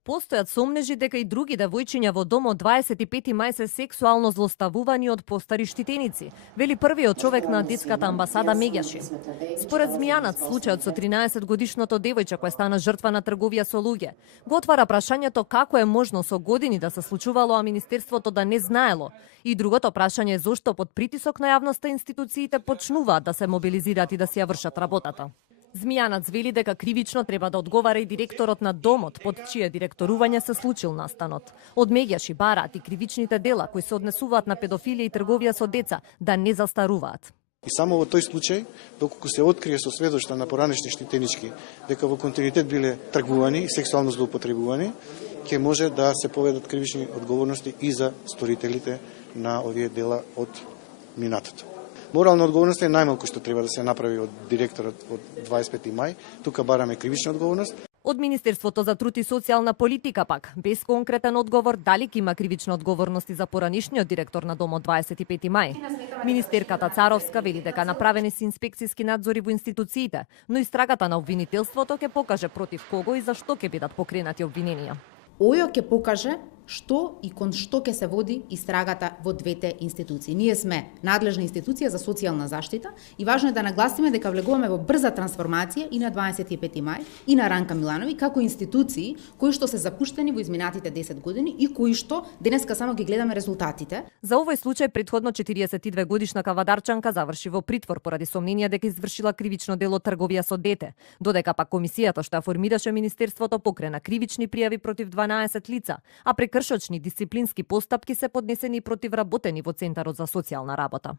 Постојат сомнежи дека и други девојчиња во дом од 25 мај се сексуално злоставувани од постари штитеници, вели првиот човек на детската амбасада Меѓаши. Според Змијанац, случајот со 13-годишното девојче кој стана жртва на трговија со луѓе, го отвара прашањето како е можно со години да се случувало, а Министерството да не знаело. И другото прашање е зошто под притисок на јавноста институциите почнуваат да се мобилизираат и да си ја вршат работата. Змијанац вели дека кривично треба да одговара и директорот на домот, под чие директорување се случил настанот. Од Меѓаши бараат и кривичните дела кои се однесуваат на педофилија и трговија со деца да не застаруваат. И само во тој случај, доколку се открие со сведоштва на поранешни штитенички дека во континуитет биле тргувани и сексуално злоупотребувани, ќе може да се поведат кривични одговорности и за сторителите на овие дела од минатото. Морална одговорност е најмалку што треба да се направи од директорот од 25 мај. Тука бараме кривична одговорност. Од Министерството за труд и социјална политика пак, без конкретен одговор дали ќе има кривична одговорност и за поранишниот директор на домот 25 мај. Министерката Царовска вели дека направени се инспекцијски надзори во институциите, но истрагата на обвинителството ќе покаже против кого и зашто ќе бидат покренати обвиненија. Ојо ќе покаже што и кон што ќе се води истрагата во двете институции. Ние сме надлежна институција за социјална заштита и важно е да нагласиме дека влегуваме во брза трансформација и на 25 мај и на Ранка Миланови како институции кои што се запуштени во изминатите 10 години и кои што денеска само ги гледаме резултатите. За овој случај претходно 42 годишна кавадарчанка заврши во притвор поради сомненија дека извршила кривично дело трговија со дете, додека пак комисијата што ја формираше Министерството покрена кривични пријави против 12 лица, а прекршочни дисциплински постапки се поднесени против работени во Центарот за социјална работа.